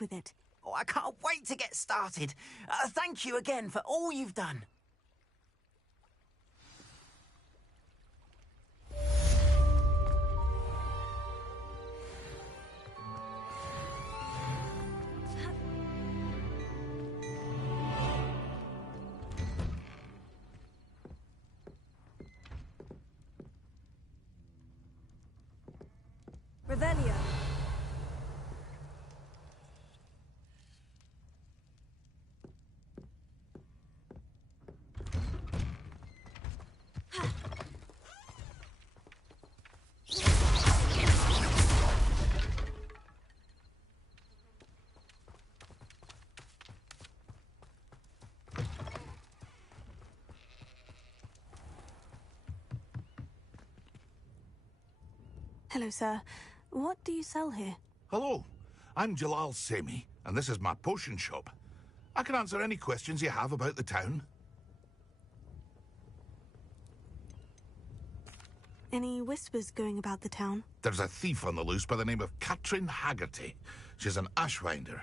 with it. Oh, I can't wait to get started. Thank you again for all you've done. Revelio. Hello, sir. What do you sell here? Hello, I'm Jalal Semi, and this is my potion shop. I can answer any questions you have about the town. Any whispers going about the town? There's a thief on the loose by the name of Katrin Haggerty. She's an ashwinder.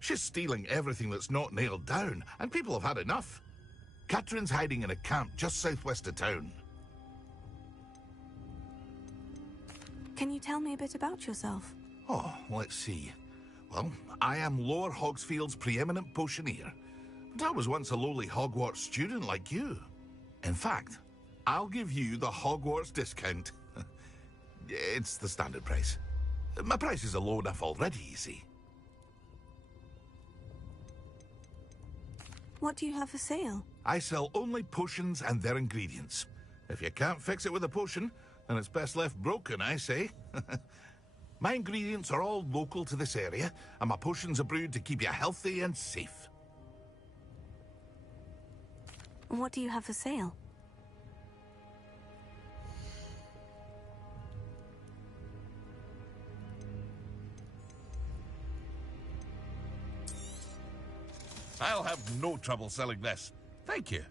She's stealing everything that's not nailed down, and people have had enough. Katrin's hiding in a camp just southwest of town. Can you tell me a bit about yourself? Oh, let's see. Well, I am Lower Hogsfield's preeminent potioneer. But I was once a lowly Hogwarts student like you. In fact, I'll give you the Hogwarts discount. It's the standard price. My prices are low enough already, you see. What do you have for sale? I sell only potions and their ingredients. If you can't fix it with a potion, then it's best left broken, I say. My ingredients are all local to this area, and my potions are brewed to keep you healthy and safe. What do you have for sale? I'll have no trouble selling this. Thank you.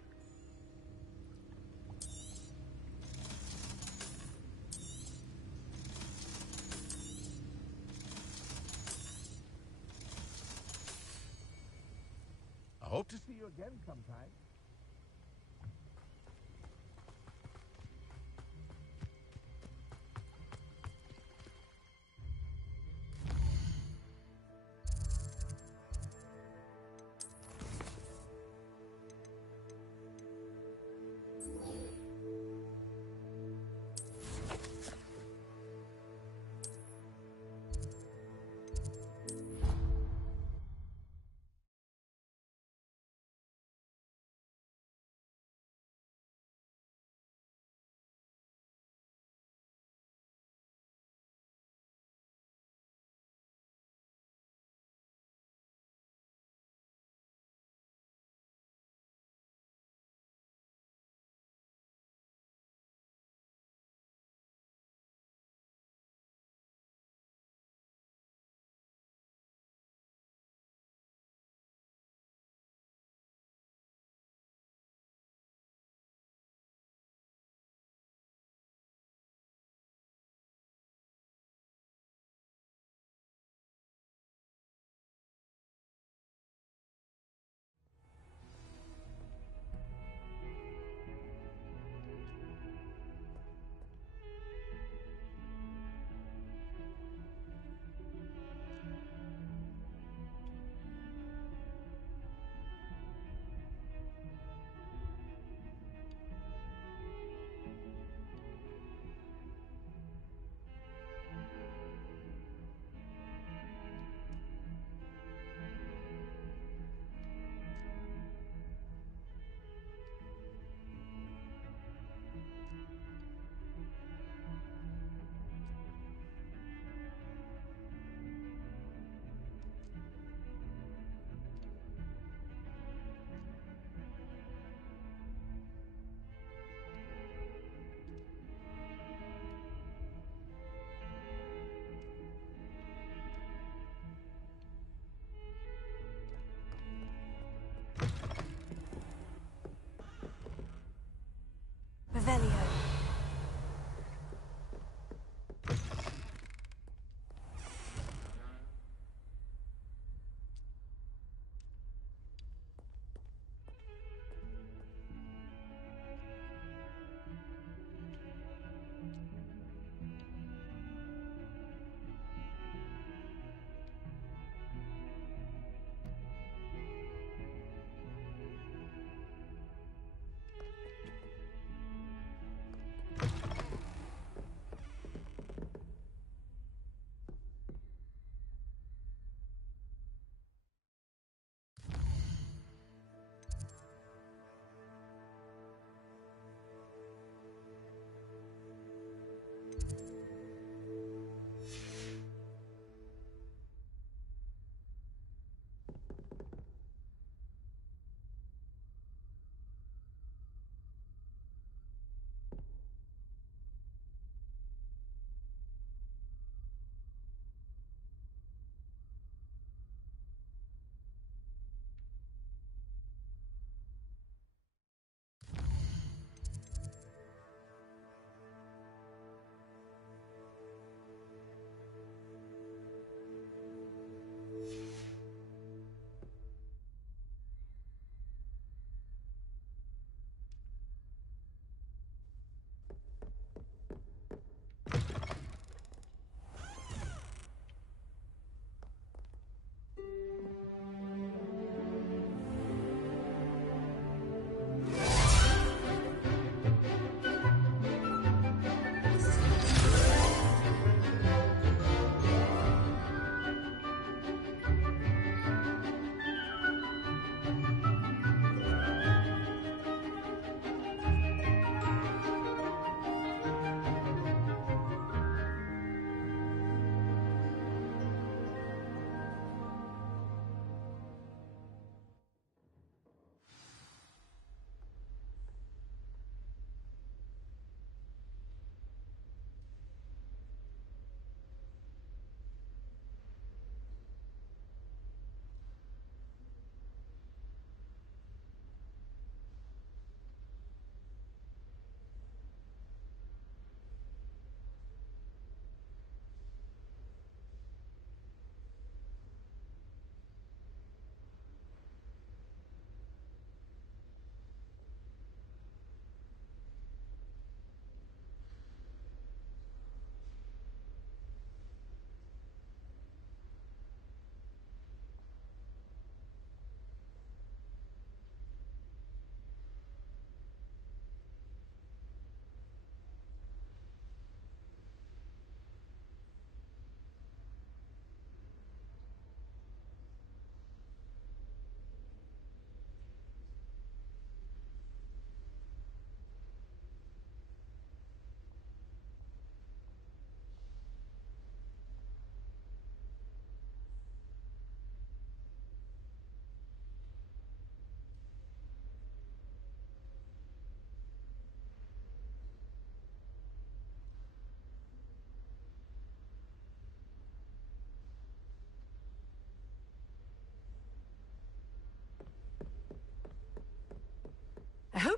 I hope to see you again sometime.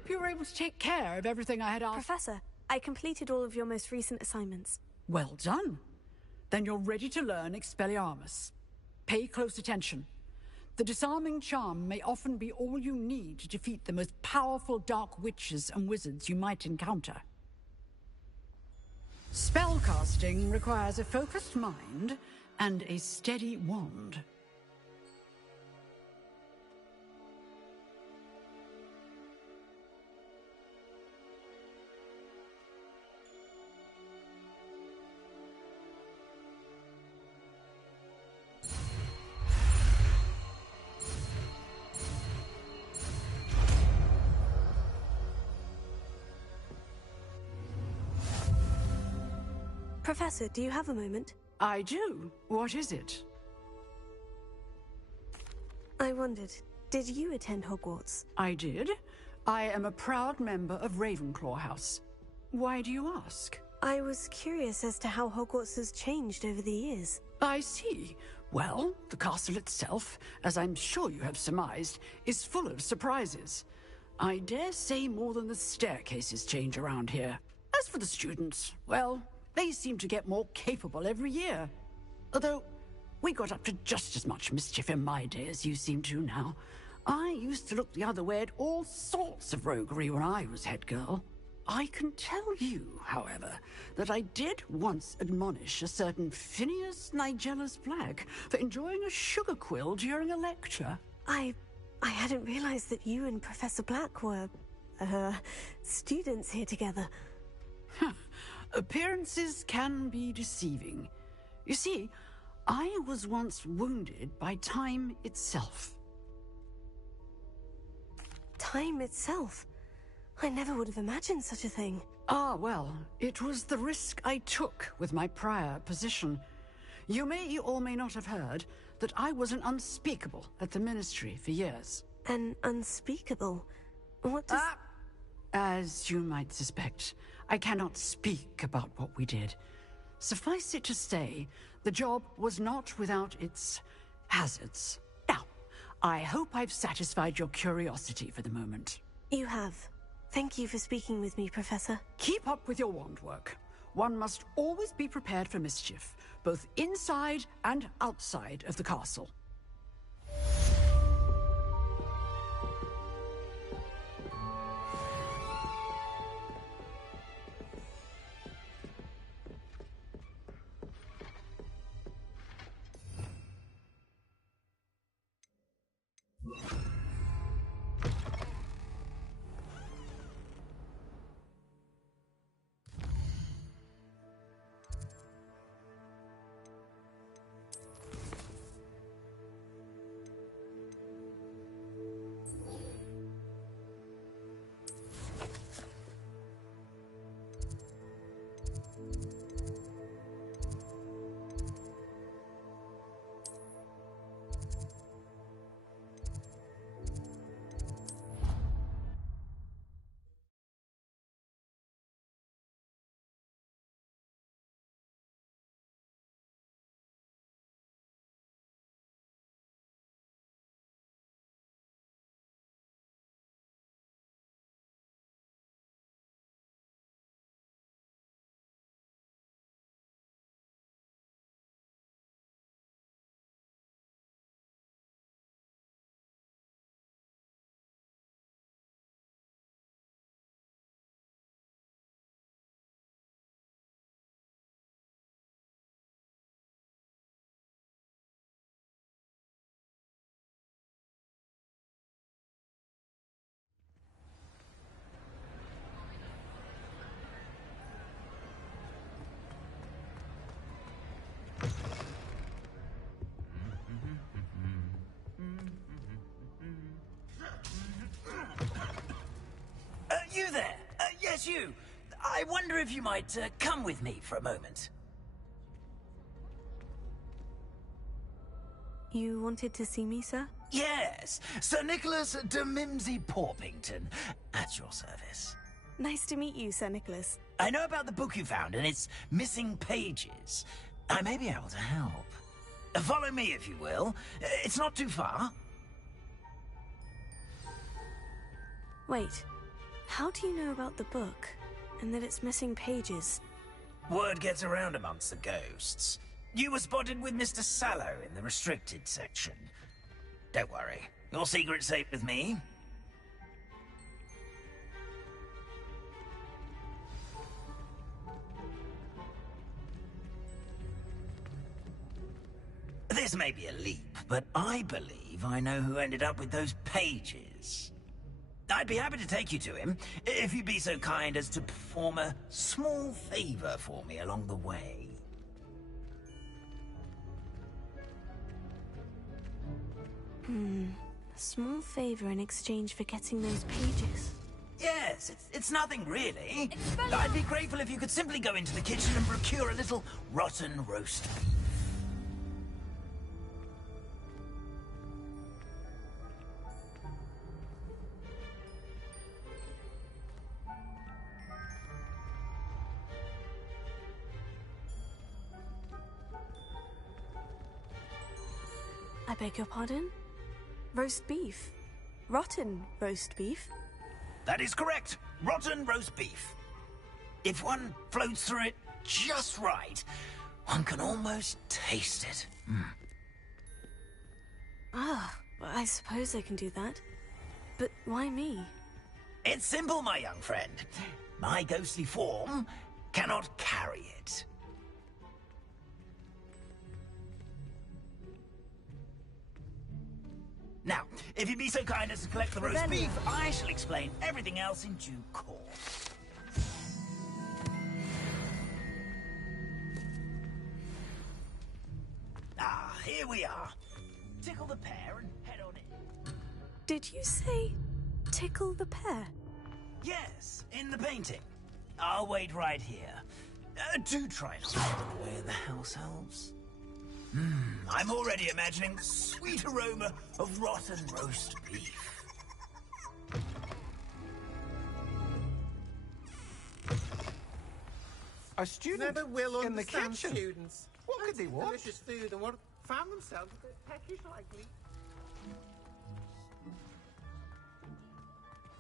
hope you were able to take care of everything I had asked. Professor, I completed all of your most recent assignments. Well done. Then you're ready to learn Expelliarmus. Pay close attention. The disarming charm may often be all you need to defeat the most powerful dark witches and wizards you might encounter. Spellcasting requires a focused mind and a steady wand. Professor, do you have a moment? I do. What is it? I wondered, did you attend Hogwarts? I did. I am a proud member of Ravenclaw House. Why do you ask? I was curious as to how Hogwarts has changed over the years. I see. Well, the castle itself, as I'm sure you have surmised, is full of surprises. I dare say more than the staircases change around here. As for the students, well, they seem to get more capable every year. Although, we got up to just as much mischief in my day as you seem to now. I used to look the other way at all sorts of roguery when I was head girl. I can tell you, however, that I did once admonish a certain Phineas Nigellus Black for enjoying a sugar quill during a lecture. I hadn't realized that you and Professor Black were, students here together. Appearances can be deceiving. You see, I was once wounded by time itself. Time itself? I never would have imagined such a thing. Ah, well, it was the risk I took with my prior position. You may or may not have heard that I was an unspeakable at the Ministry for years. An unspeakable? What does... As you might suspect, I cannot speak about what we did. Suffice it to say, the job was not without its hazards. Now, I hope I've satisfied your curiosity for the moment. You have. Thank you for speaking with me, Professor. Keep up with your wand work. One must always be prepared for mischief, both inside and outside of the castle. You there? Yes, you. I wonder if you might come with me for a moment. You wanted to see me, sir? Yes, Sir Nicholas de Mimsy Porpington, at your service. Nice to meet you, Sir Nicholas. I know about the book you found and its missing pages. I may be able to help. Follow me, if you will. It's not too far. Wait, How do you know about the book? And that it's missing pages? Word gets around amongst the ghosts. You were spotted with Mr. Sallow in the restricted section. Don't worry, your secret's safe with me. This may be a leap, but I believe I know who ended up with those pages. I'd be happy to take you to him, if you'd be so kind as to perform a small favor for me along the way. A small favor in exchange for getting those pages. Yes, it's nothing really. I'd be grateful if you could simply go into the kitchen and procure a little rotten roast beef. I beg your pardon? Roast beef? Rotten roast beef? That is correct. Rotten roast beef. If one floats through it just right, one can almost taste it. Ah, I suppose I can do that. But why me? It's simple, my young friend. My ghostly form cannot carry it. Now, if you'd be so kind as to collect the roast beef, I shall explain everything else in due course. Ah, here we are. Tickle the pear and head on in. Did you say tickle the pear? Yes, in the painting. I'll wait right here. Do try not to get away in the house elves. I'm already imagining the sweet aroma of rotten roast beef. A student Never will in the understand kitchen. students. What could they want? Delicious food and what found themselves a bit peckish likely.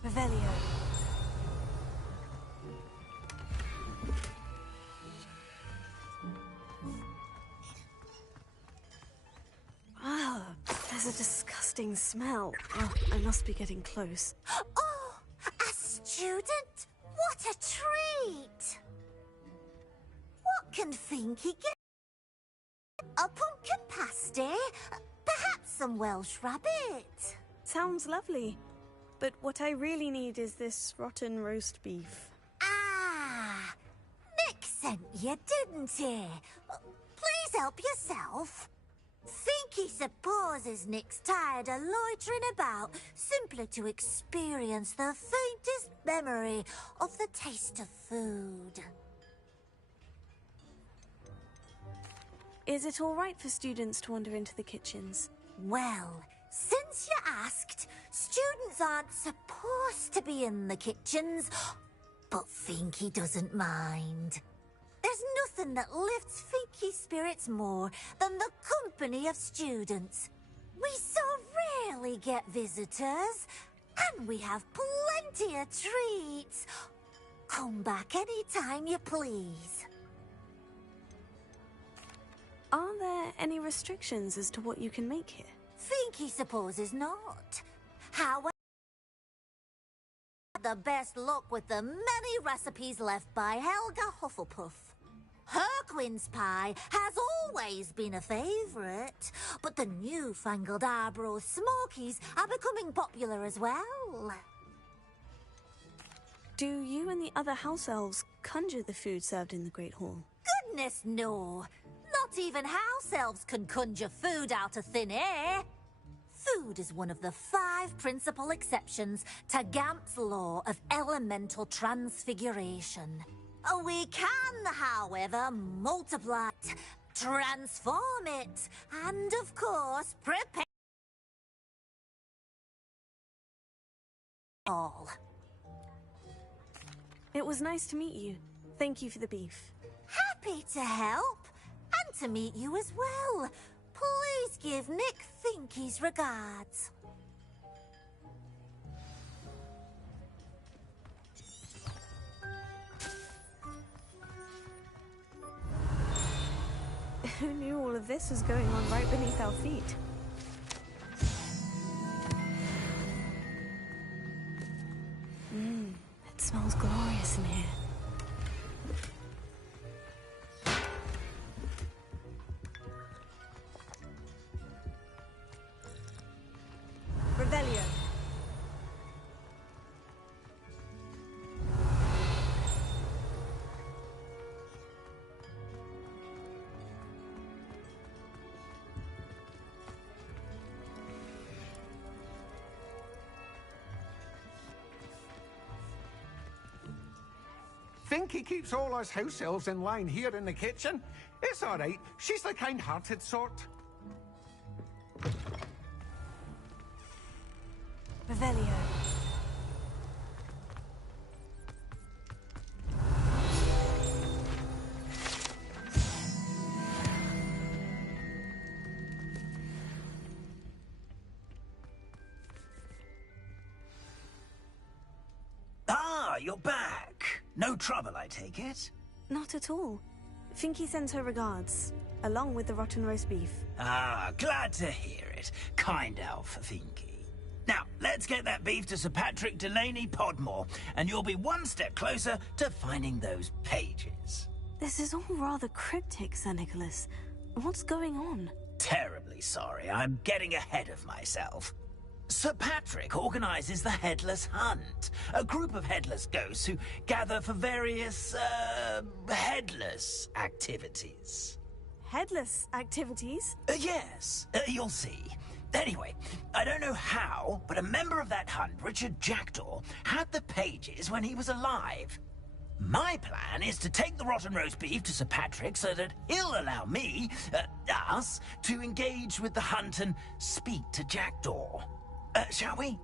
Revelio. Ah, there's a disgusting smell. Oh, I must be getting close. Oh, a student? What a treat! What can Finky get? A pumpkin pasty? Perhaps some Welsh rabbit? Sounds lovely. But what I really need is this rotten roast beef. Ah, Nick sent you, didn't he? Please help yourself. Finky supposes Nick's tired of loitering about simply to experience the faintest memory of the taste of food. Is it all right for students to wander into the kitchens? Well, since you asked, students aren't supposed to be in the kitchens, but Finky doesn't mind. There's nothing that lifts Finky's spirits more than the company of students. We so rarely get visitors, and we have plenty of treats. Come back any time you please. Are there any restrictions as to what you can make here? Finky supposes not. However, the best luck with the many recipes left by Helga Hufflepuff. Her quince pie has always been a favourite, but the newfangled Arbroath Smokies are becoming popular as well. Do you and the other house elves conjure the food served in the Great Hall? Goodness no! Not even house elves can conjure food out of thin air. Food is one of the 5 principal exceptions to Gamp's law of elemental transfiguration. We can, however, multiply it, transform it, and of course, prepare all. It was nice to meet you. Thank you for the beef. Happy to help, and to meet you as well. Please give Nick Finky's regards. Who knew all of this was going on right beneath our feet? It smells glorious in here. Revelio. Finky keeps all us house elves in line here in the kitchen. It's all right. She's the kind-hearted sort. Revelio. Ah, you're back. No trouble, I take it? Not at all. Finky sends her regards, along with the rotten roast beef. Ah, glad to hear it. Kind elf, Finky. Now, let's get that beef to Sir Patrick Delaney Podmore, and you'll be one step closer to finding those pages. This is all rather cryptic, Sir Nicholas. What's going on? Terribly sorry, I'm getting ahead of myself. Sir Patrick organizes the Headless Hunt, a group of headless ghosts who gather for various, headless activities. Headless activities? Yes, you'll see. Anyway, I don't know how, but a member of that hunt, Richard Jackdaw, had the pages when he was alive. My plan is to take the rotten roast beef to Sir Patrick so that he'll allow me, us, to engage with the hunt and speak to Jackdaw. Shall we?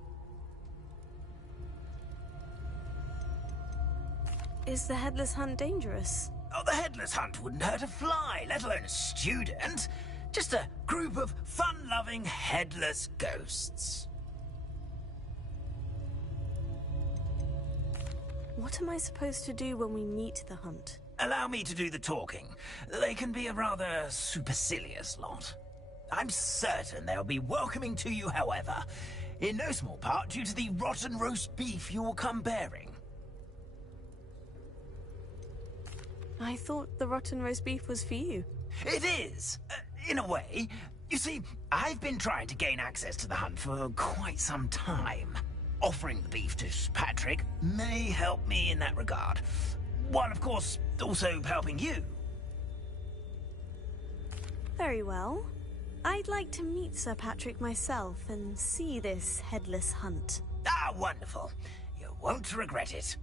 Is the Headless Hunt dangerous? Oh, the Headless Hunt wouldn't hurt a fly, let alone a student. Just a group of fun-loving headless ghosts. What am I supposed to do when we meet the hunt? Allow me to do the talking. They can be a rather supercilious lot. I'm certain they'll be welcoming to you, however, in no small part due to the rotten roast beef you will come bearing. I thought the rotten roast beef was for you. It is, in a way. You see, I've been trying to gain access to the hunt for quite some time. Offering the beef to Patrick may help me in that regard. While, of course, also helping you. Very well. I'd like to meet Sir Patrick myself and see this Headless Hunt. Ah, wonderful. You won't regret it.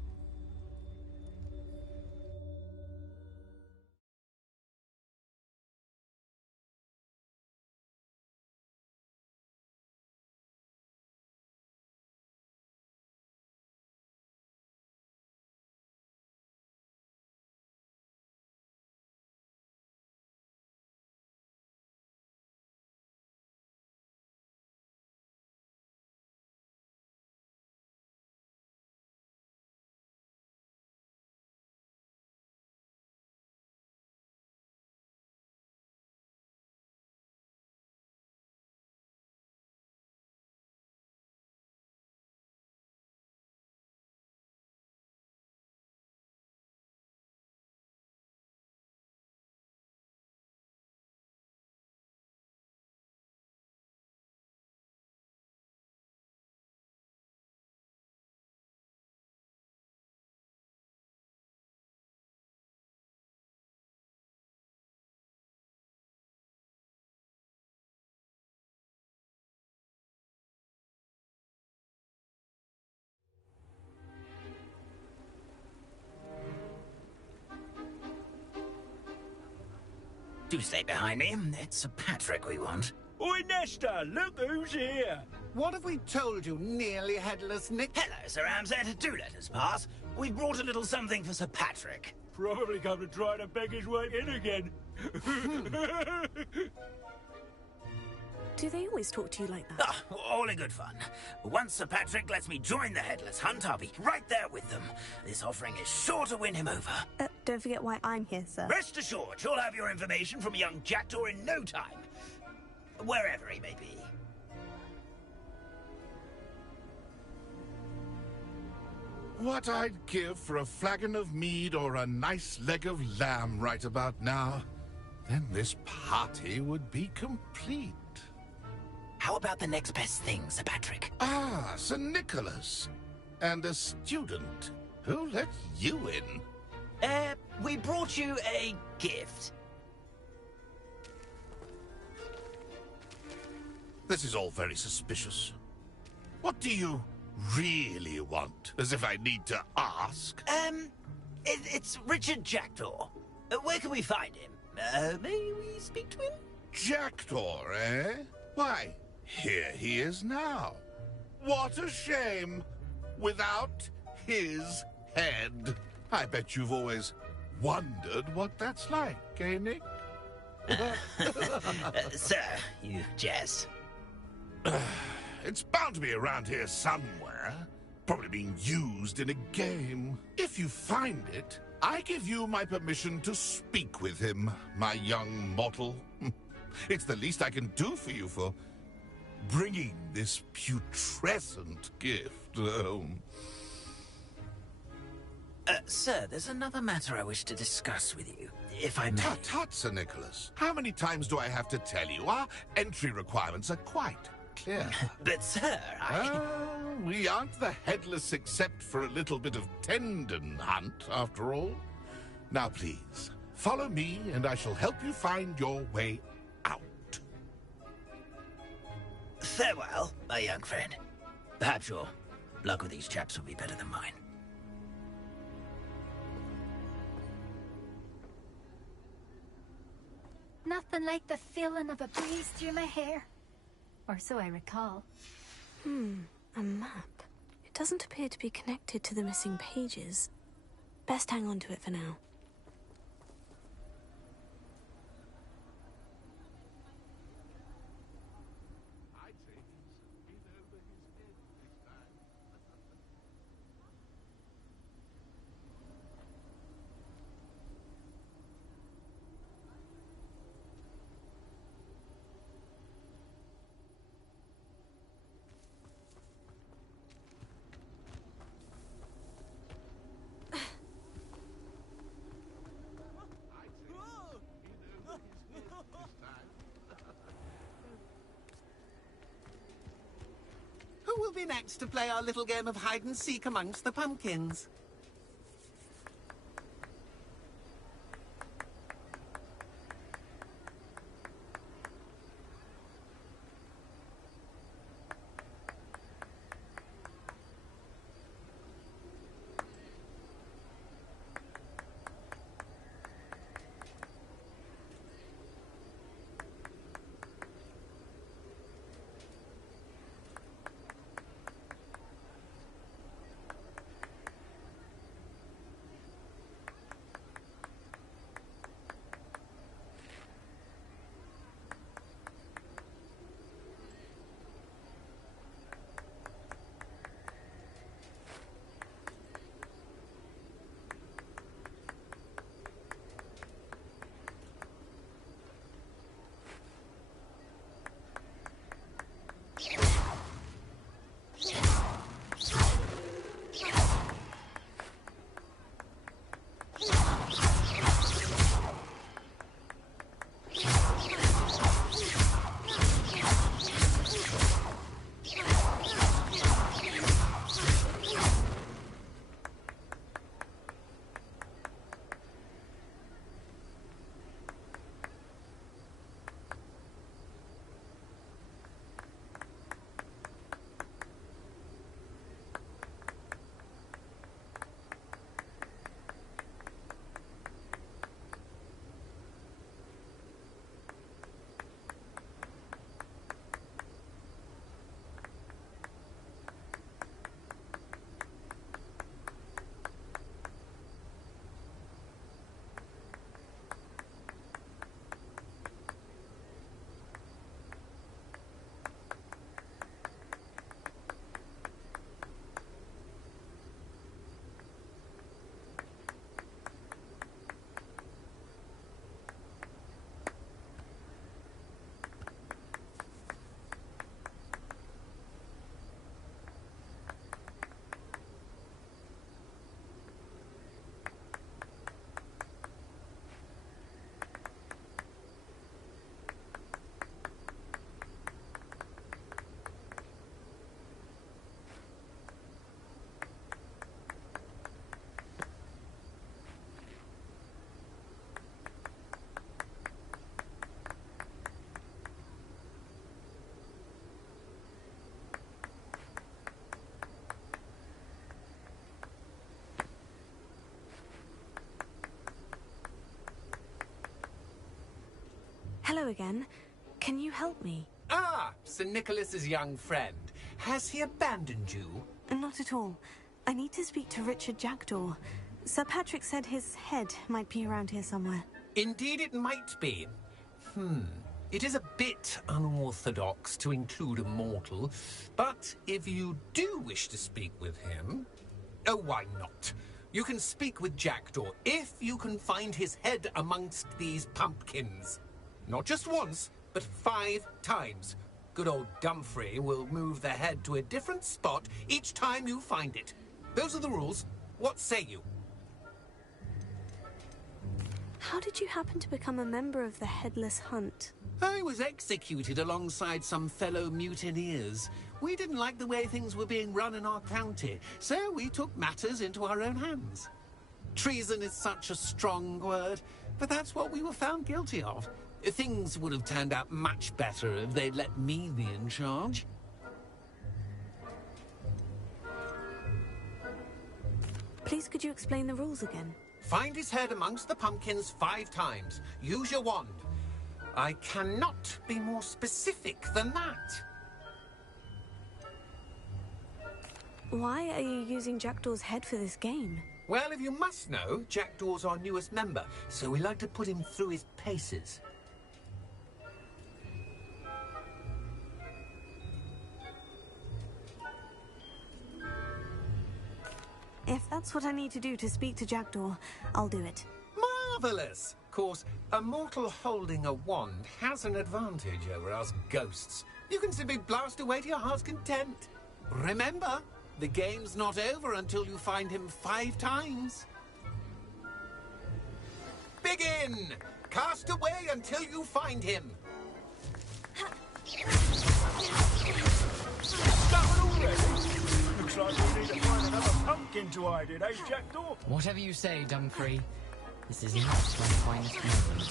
Do stay behind me. It's Sir Patrick we want. Oi, Nesta, look who's here. What have we told you, nearly headless Nick? Hello, Sir Ramsed. Do let us pass. We've brought a little something for Sir Patrick. Probably come to try to beg his way in again. Do they always talk to you like that? Ah, all in good fun. Once Sir Patrick lets me join the Headless Hunt, I'll be right there with them. This offering is sure to win him over. Don't forget why I'm here, sir. Rest assured, you'll have your information from a young Jackdaw in no time. Wherever he may be. What I'd give for a flagon of mead or a nice leg of lamb right about now. Then this party would be complete. How about the next best thing, Sir Patrick? Ah, Sir Nicholas. And a student. Who let you in? We brought you a gift. This is all very suspicious. What do you really want? As if I need to ask. It's Richard Jackdaw. Where can we find him? May we speak to him? Jackdaw, eh? Why, here he is now. What a shame. Without his head. I bet you've always wondered what that's like, eh, Nick? Sir, you jest. It's bound to be around here somewhere. Probably being used in a game. If you find it, I give you my permission to speak with him, my young mortal. It's the least I can do for you for bringing this putrescent gift home. Sir, there's another matter I wish to discuss with you, if I may. Tut, tut, Sir Nicholas. How many times do I have to tell you? Our entry requirements are quite clear. But, sir, We aren't the Headless except for a little bit of tendon hunt, after all. Now, please, follow me, and I shall help you find your way out. Farewell, my young friend. Perhaps your luck with these chaps will be better than mine. Nothing like the feeling of a breeze through my hair. Or so I recall. A map. It doesn't appear to be connected to the missing pages. Best hang on to it for now. Who will be next to play our little game of hide-and-seek amongst the pumpkins? hello again. Can you help me? Ah, Sir Nicholas's young friend. Has he abandoned you? Not at all. I need to speak to Richard Jackdaw. Sir Patrick said his head might be around here somewhere. Indeed it might be. It is a bit unorthodox to include a mortal, but if you do wish to speak with him... Oh, why not? You can speak with Jackdaw if you can find his head amongst these pumpkins. Not just once, but 5 times. Good old Dumfrey will move the head to a different spot each time you find it. Those are the rules. What say you? How did you happen to become a member of the Headless Hunt? I was executed alongside some fellow mutineers. We didn't like the way things were being run in our county, so we took matters into our own hands. Treason is such a strong word, but that's what we were found guilty of. Things would have turned out much better if they'd let me be in charge. Please, could you explain the rules again? Find his head amongst the pumpkins 5 times. Use your wand. I cannot be more specific than that. Why are you using Jackdaw's head for this game? Well, if you must know, Jackdaw's our newest member, so we like to put him through his paces. If that's what I need to do to speak to Jackdaw, I'll do it. Marvellous! Of course, a mortal holding a wand has an advantage over us ghosts. You can simply blast away to your heart's content. Remember, the game's not over until you find him 5 times. Begin! Cast away until you find him. Done already? Looks like we need to find another pumpkin to hide in, eh, Jackdaw? Whatever you say, Dumfrey. This is not my finest moment.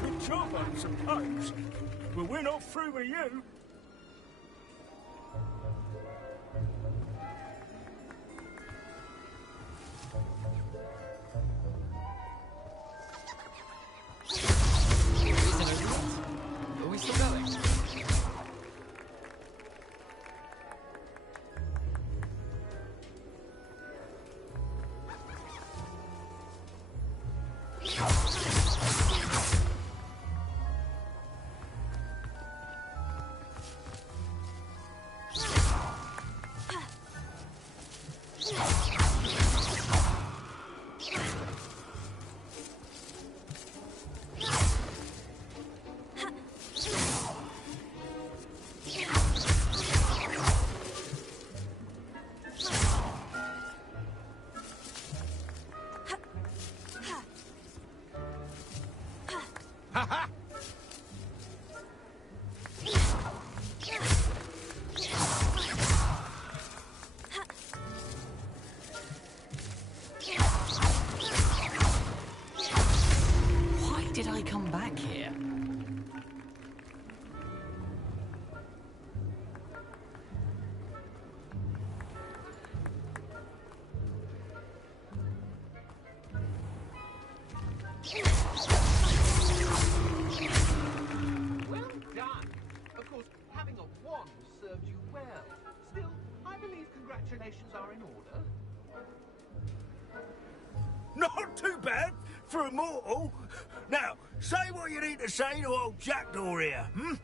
Good job, I suppose. But we're not through with you. Is it over? Are we still going? Why did I come back here? Well done. Of course, having a wand served you well. Still, I believe congratulations are in order. Not too bad for a mortal. Now, say what you need to say to old Jackdaw here, hmm?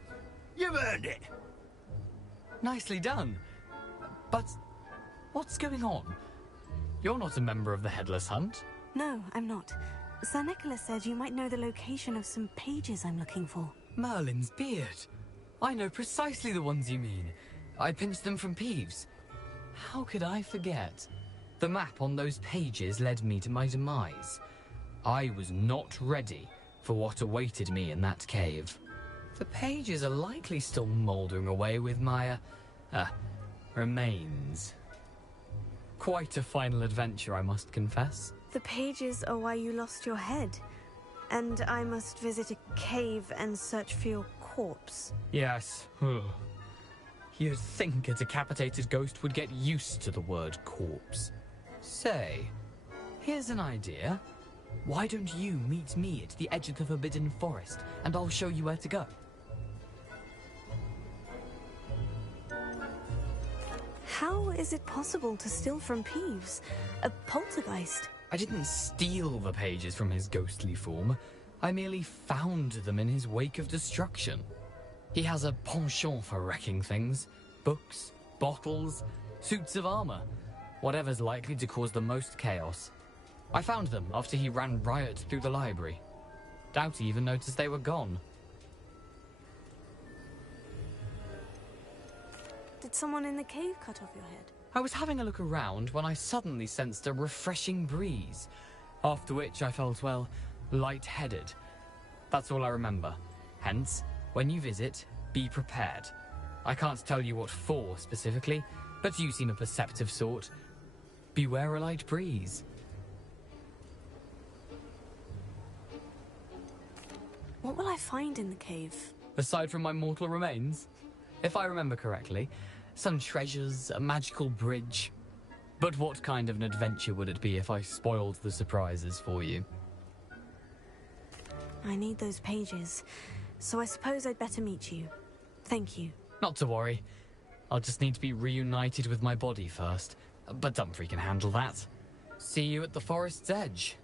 You've earned it. Nicely done. But what's going on? You're not a member of the Headless Hunt. No, I'm not. Sir Nicholas said you might know the location of some pages I'm looking for. Merlin's beard. I know precisely the ones you mean. I pinched them from Peeves. How could I forget? The map on those pages led me to my demise. I was not ready for what awaited me in that cave. The pages are likely still mouldering away with my, remains. Quite a final adventure, I must confess. The pages are why you lost your head. And I must visit a cave and search for your corpse. Yes. You'd think a decapitated ghost would get used to the word corpse. Say, here's an idea. Why don't you meet me at the edge of the Forbidden Forest, and I'll show you where to go? How is it possible to steal from Peeves? A poltergeist? I didn't steal the pages from his ghostly form. I merely found them in his wake of destruction. He has a penchant for wrecking things. Books, bottles, suits of armor. Whatever's likely to cause the most chaos. I found them after he ran riot through the library. Doubt he even noticed they were gone. Did someone in the cave cut off your head? I was having a look around when I suddenly sensed a refreshing breeze. After which I felt, well, lightheaded. That's all I remember. Hence, when you visit, be prepared. I can't tell you what for specifically, but you seem a perceptive sort. Beware a light breeze. What will I find in the cave? Aside from my mortal remains? If I remember correctly, some treasures, a magical bridge. But what kind of an adventure would it be if I spoiled the surprises for you? I need those pages, so I suppose I'd better meet you. Thank you. Not to worry. I'll just need to be reunited with my body first. But Dumfries can handle that. See you at the forest's edge.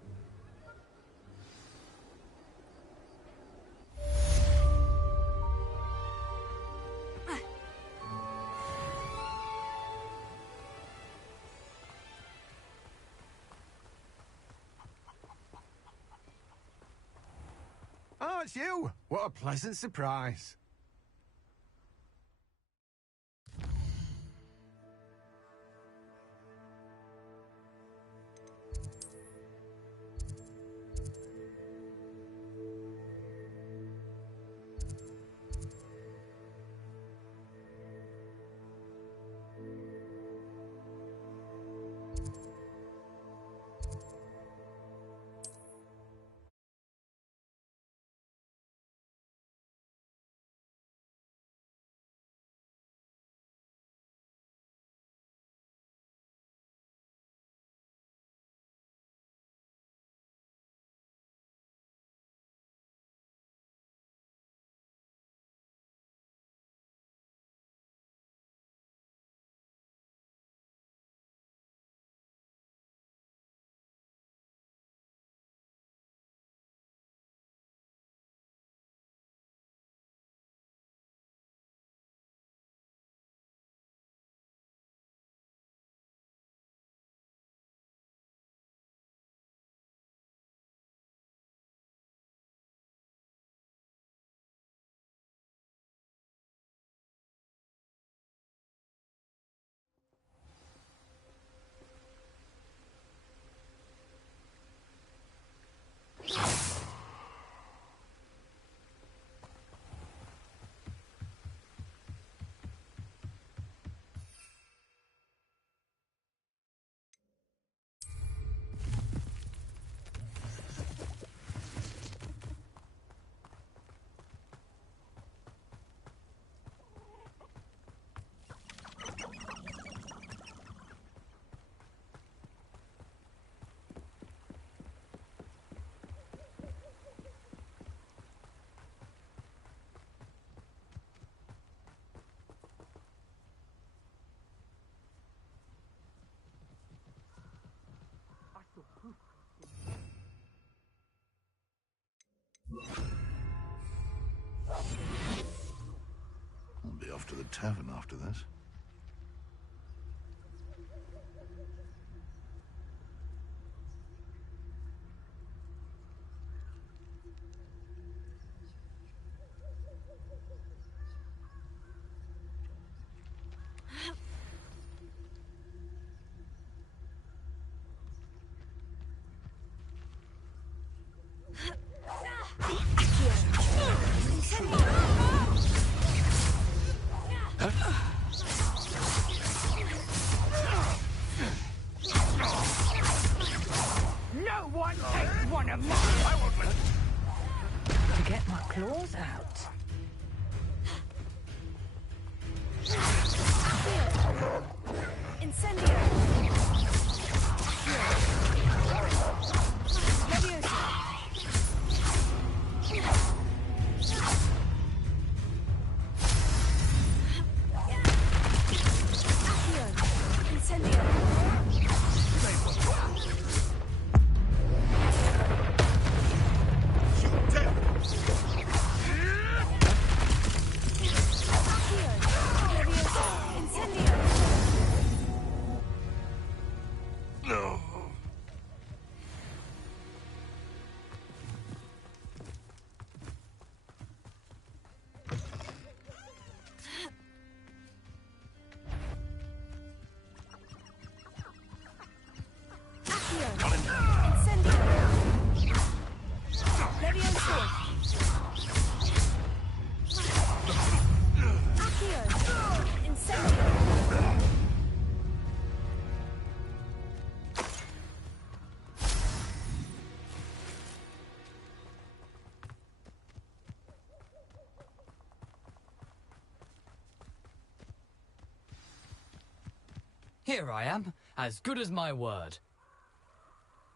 Oh, it's you! What a pleasant surprise. I'll be off to the tavern after this. No one takes one of mine! I won't let... To get my claws out. Incendio! Here I am, as good as my word.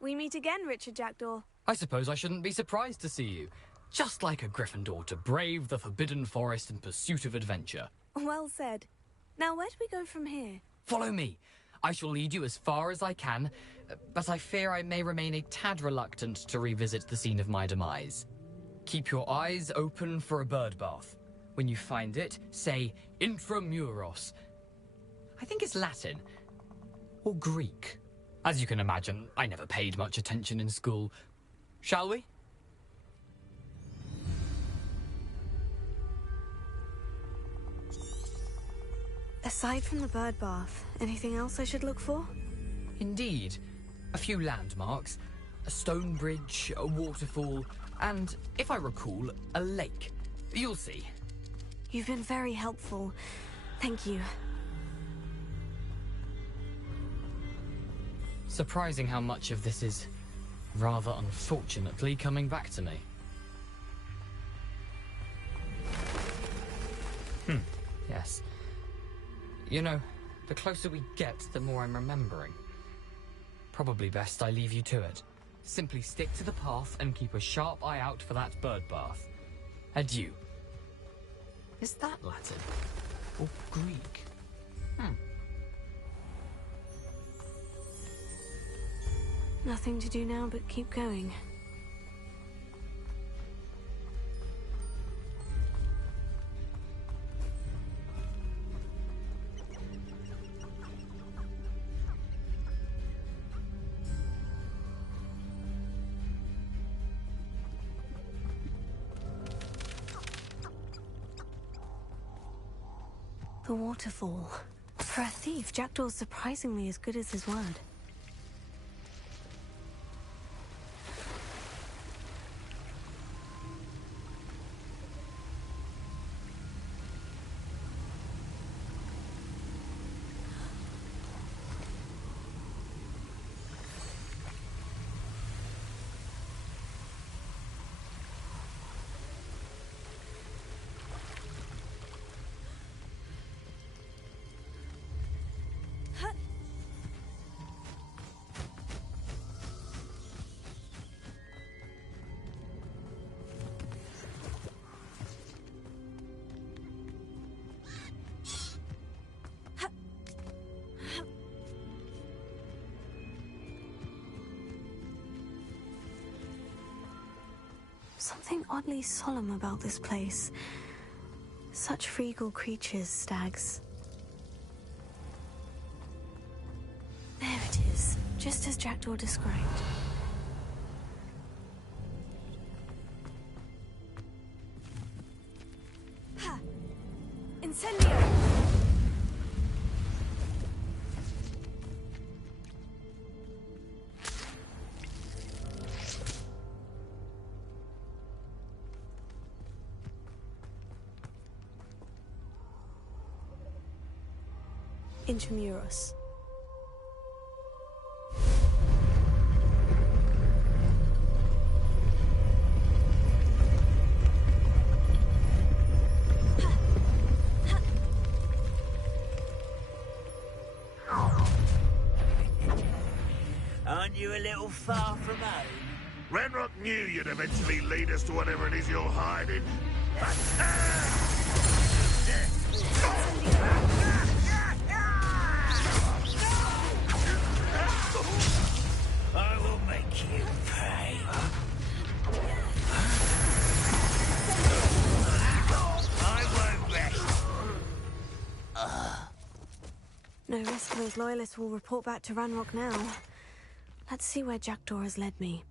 We meet again, Richard Jackdaw. I suppose I shouldn't be surprised to see you. Just like a Gryffindor to brave the Forbidden Forest in pursuit of adventure. Well said. Now, where do we go from here? Follow me. I shall lead you as far as I can, but I fear I may remain a tad reluctant to revisit the scene of my demise. Keep your eyes open for a bird bath. When you find it, say Intramuros. I think it's Latin. Or Greek. As you can imagine, I never paid much attention in school. Shall we? Aside from the bird bath, anything else I should look for? Indeed. A few landmarks, a stone bridge, a waterfall, and, if I recall, a lake. You'll see. You've been very helpful. Thank you. Surprising how much of this is, rather unfortunately, coming back to me. Yes. You know, the closer we get, the more I'm remembering. Probably best I leave you to it. Simply stick to the path and keep a sharp eye out for that bird bath. Adieu. Is that Latin? Or Greek? Nothing to do now but keep going. The waterfall. For a thief, Jackdaw's surprisingly as good as his word. Something oddly solemn about this place. Such regal creatures, stags. There it is, just as Jackdaw described. Ha! Incendio! Intramuros. Aren't you a little far from home? Ranrock knew you'd eventually lead us to whatever it is you're hiding. I will make you pay. I won't rest. No risk those loyalists will report back to Ranrock now. Let's see where Jackdaw has led me.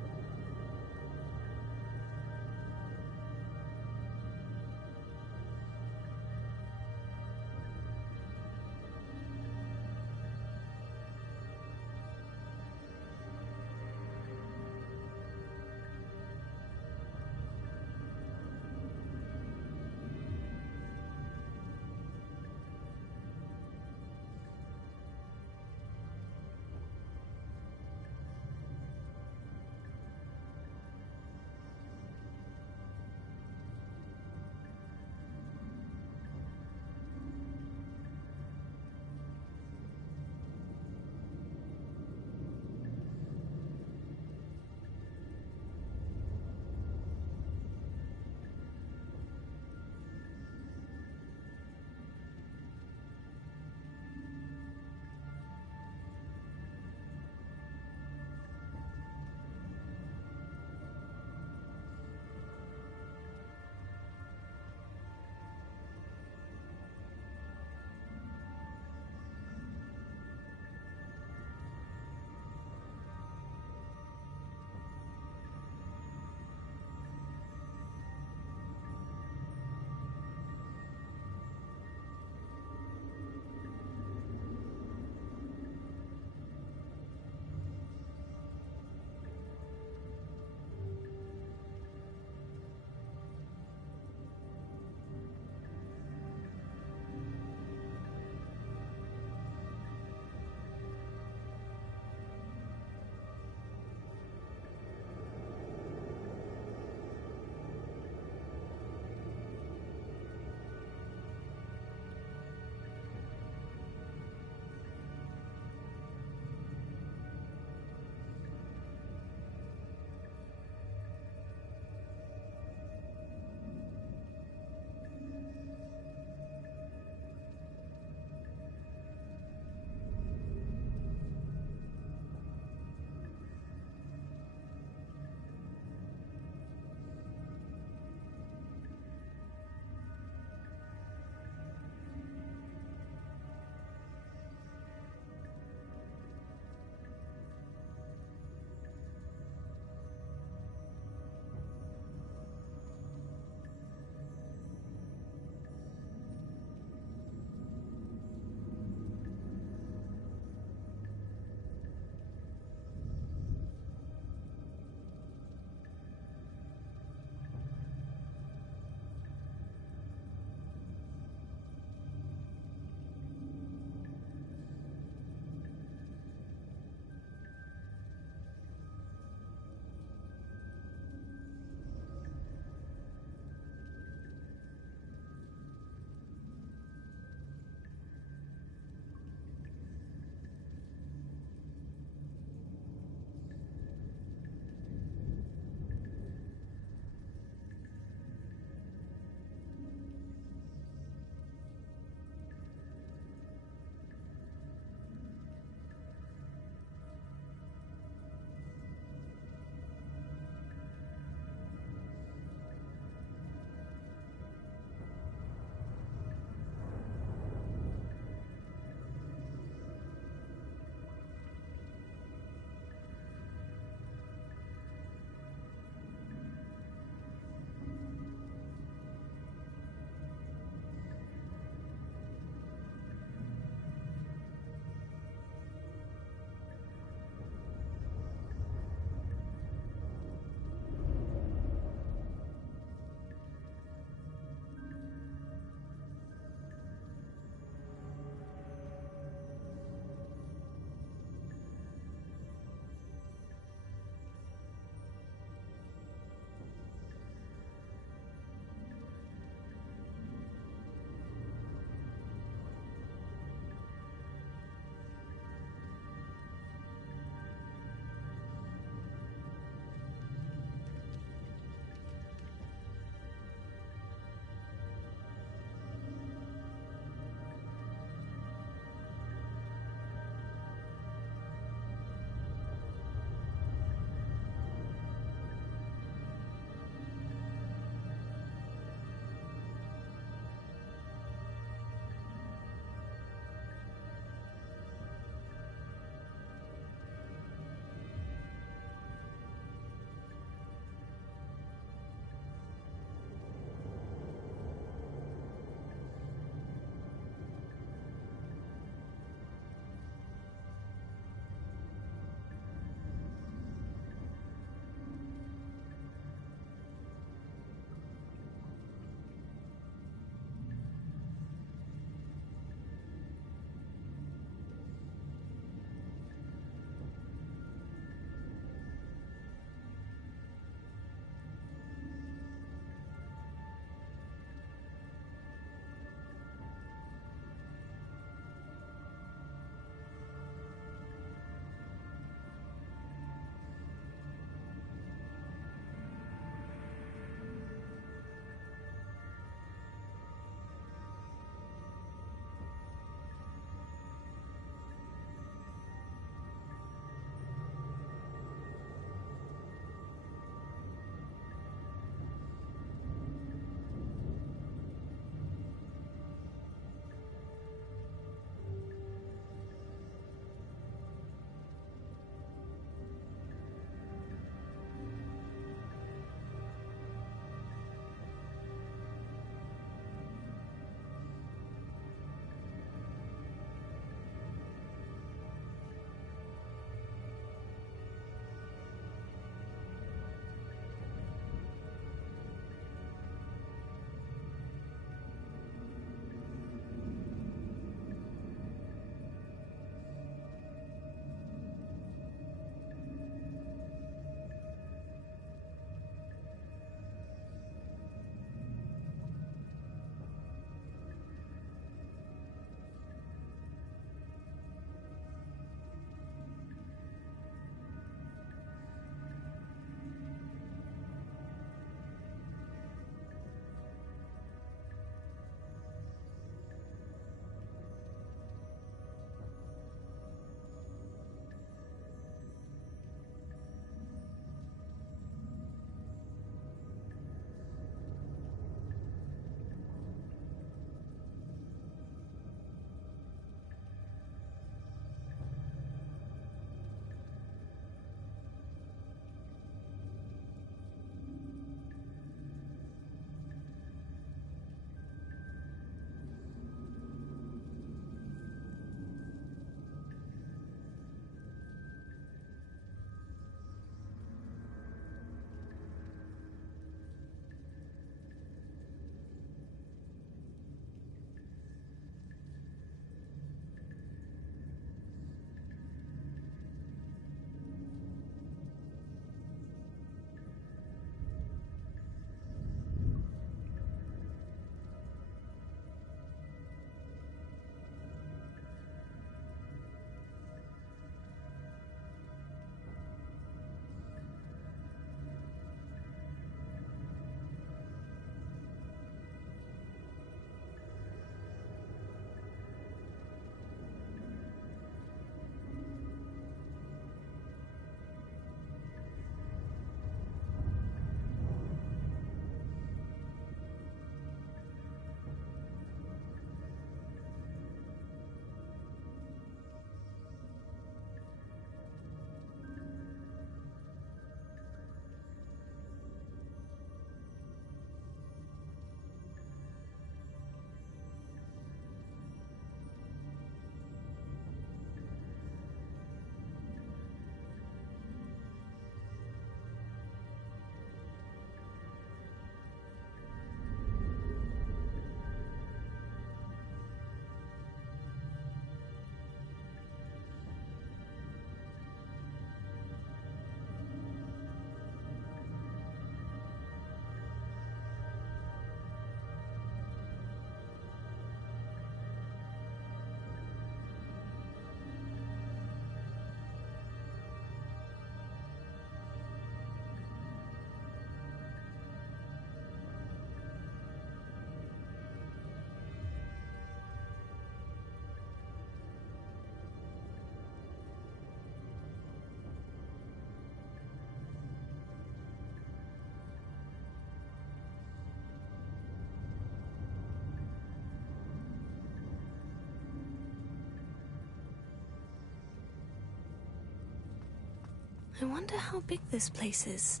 I wonder how big this place is.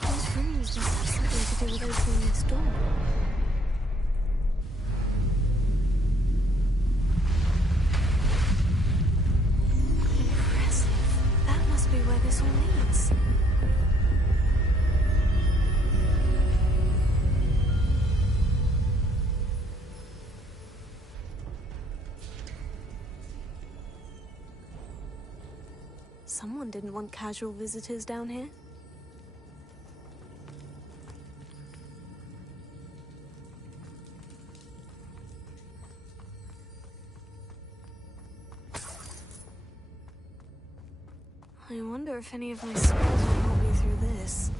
Those rooms must have something to do with opening this door. Impressive. That must be where this all leads. Someone didn't want casual visitors down here. I wonder if any of my spells will help me through this.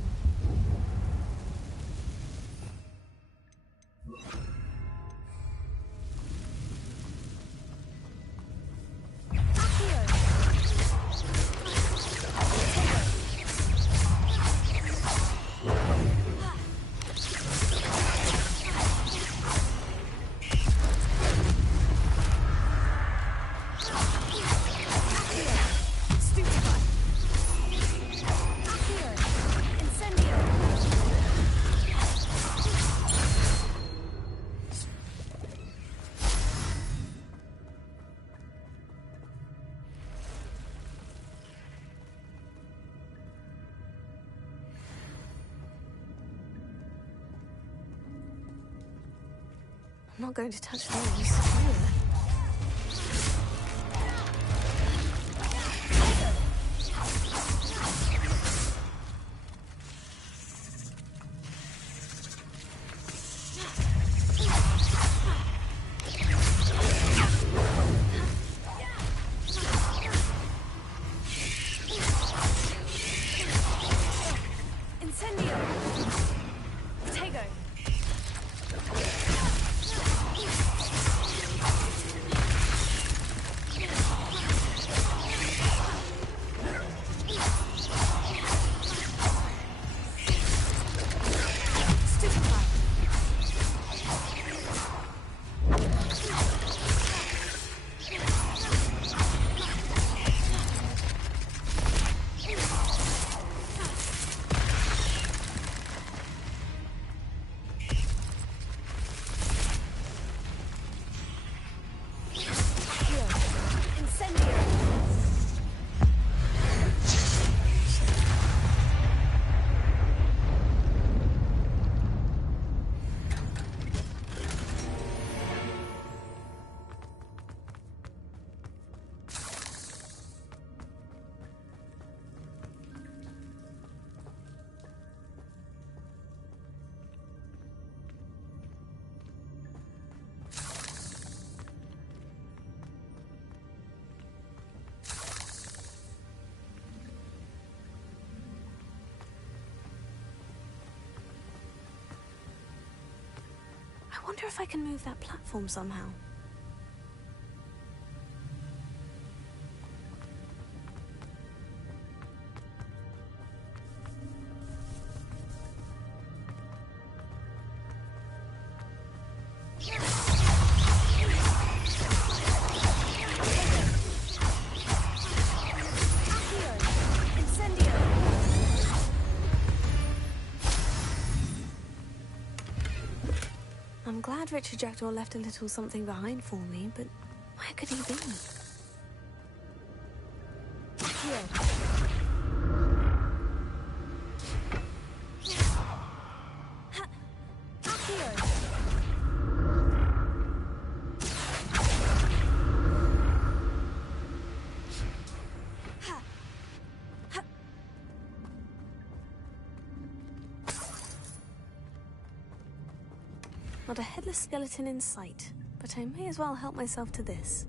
I'm not going to touch those. wonder if I can move that platform somehow. I'm glad Richard Jackdaw left a little something behind for me, but where could he be? Not a headless skeleton in sight, but I may as well help myself to this.